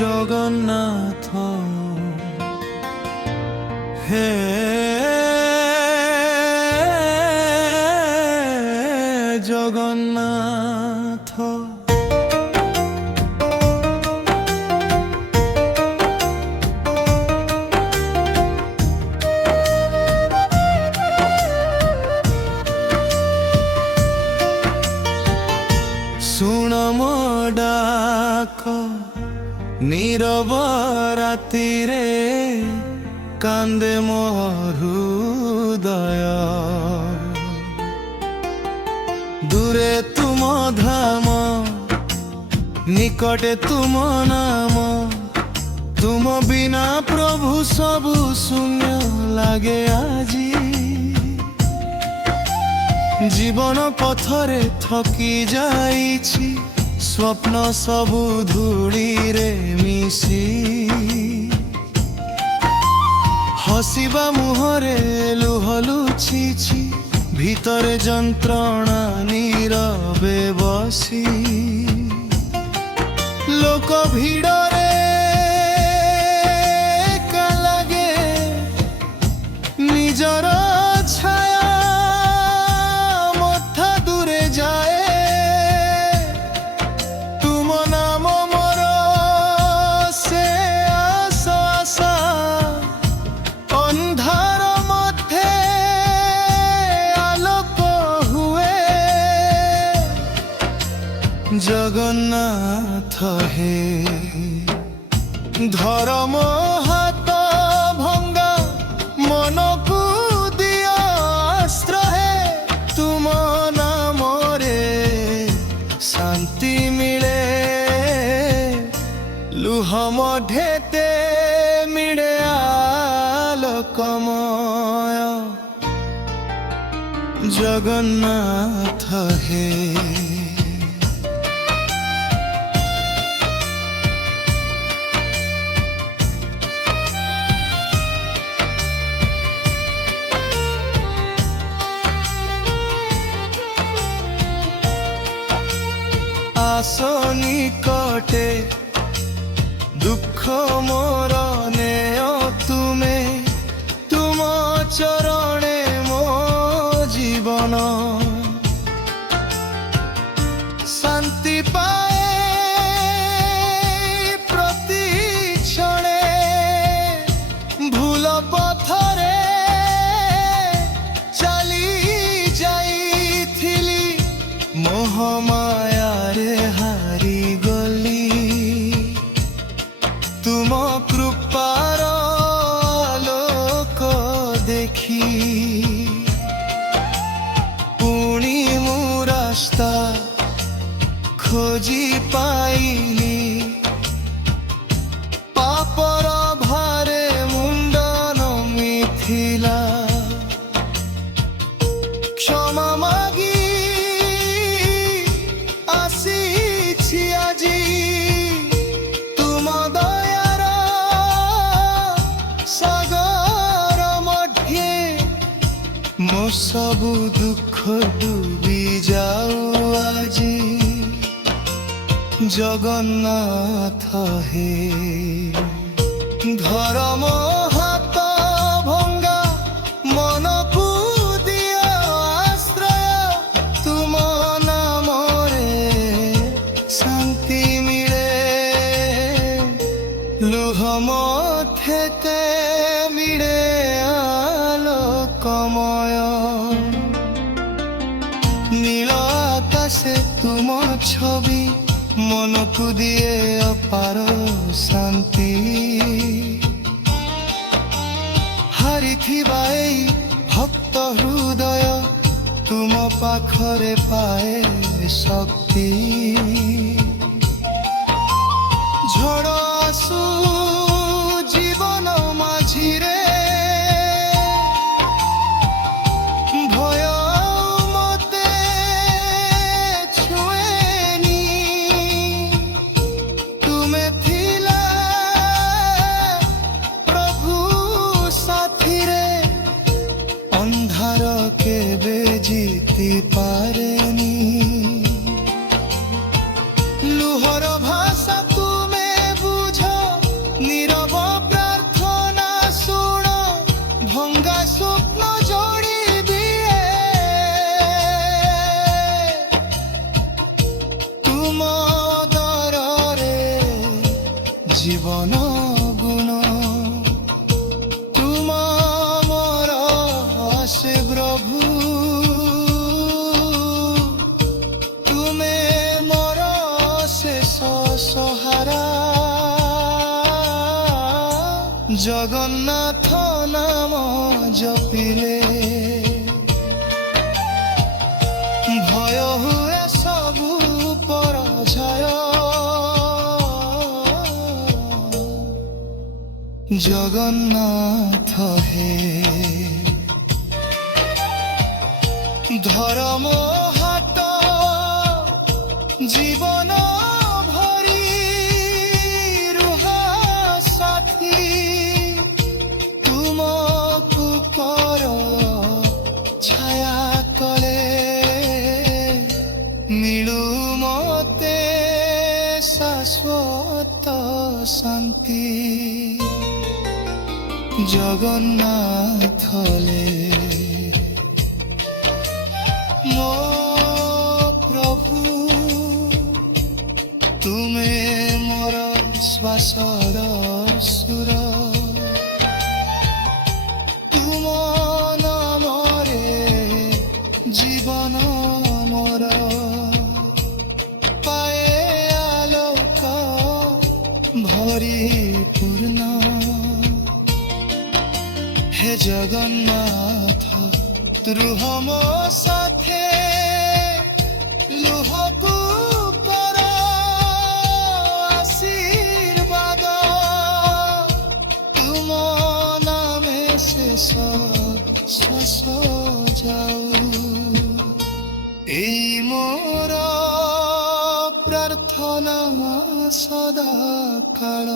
জগন্নাথ হে জগন্নাথ। শুণ ମୋ ଡାକ নীরব রাতিরে কান্দে ମୋ হৃদয়। দূরে তুম ধাম নিকটে তুম নাম, তুম বিনা প্রভু সবু শূন্য লাগে আজি। জীবন পথরে থকি যাইছি, স্বপ্ন সবু ধূলিরে মিশি। হসিবা মুহরে লুহ লুছিছি, ভিতরে যন্ত্রণা নীরবে বসি। লোক ভিড়রে একা লাগে, নিজর ছায়া মথা দূরে যায়। তুম নাম মোর সে আশা আশা, অন্ধার মধ্যে আলোক হুয়ে। জগন্নাথ হে ধর্ম হাত ভঙ্গা, মনকু দিয় অস্ত্র হে। তুম নামরে শান্তি মিলে, লুহ মধ্যেতে মিলে আলোকময়। জগন্নাথ হে আসো নিকটে, দুঃখ মোর নেয় তুমে। তুম চরণে মো জীবন শান্তি পায়ে প্রতি ক্ষণে। ভুল পথরে চালি যাইথিলি, মোহ মায়ারে হারি গলি। তুম কৃপার আলোক দেখি, পুଣି মু রাস্তা খোঁজি পাইলি। পাপর ভারে মুন্ড নমিথিলা, ক্ষমা মাগি আসিছি আজি। তুম দয়ার সাগর মধ্যে মো সবু দুঃখ ডুবি যাও আজি। জগন্নাথ হে ধর্ম হাত ভঙ্গা, মনকু দিয় আশ্রয়। তুম নামরে শান্তি মিলে, লুহ মধ্যেতে মিলে আলোকময়। নীল আকাশে তুম ছবি, মনকু দিয়ে অপার শান্তি। হারিথিবা এই ভক্ত হৃদয়, তুম পাখরে পায়ে শক্তি। ঝড় আসু জীবন মাঝিরে, ভয় মতে ছুঁয়েনি। তুমে থিলা প্রভু সাথীরে, অন্ধার কেবে জিতি পারেনি। লুহর ভাষা তুমে বুঝ, ଜଗନ୍ନାଥ ନାମ ଜପିଲେ ଭୟ ହୁଏ ସବୁ ପରଝାୟ। ଜଗନ୍ନାଥ হে ধর্ম হাট জীবন ভরি রুহা সাথী তুমকু কর ছায়া কলে মিলু মতে শাশ্বত শান্তি। জগন্নাথ লে ମୋ ପ୍ରଭୁ ତୁମେ ମୋର ଶ୍ୱାସର ସୁର ତୁମ ନାମରେ ଜୀବନ ମୋର ପାଏ ଆଲୋକ ଭରିପୂର୍ଣ୍ଣ। হে জগন্নাথ ରୁହ ମୋ ସାଥେ ଲୁହକୁ କର ଆଶୀର୍ବାଦ ତୁମ ନାମେ ଶେଷ ଶ୍ୱାସ ଯାଉ। এই ମୋର ପ୍ରାର୍ଥନା ସଦା କାଳ।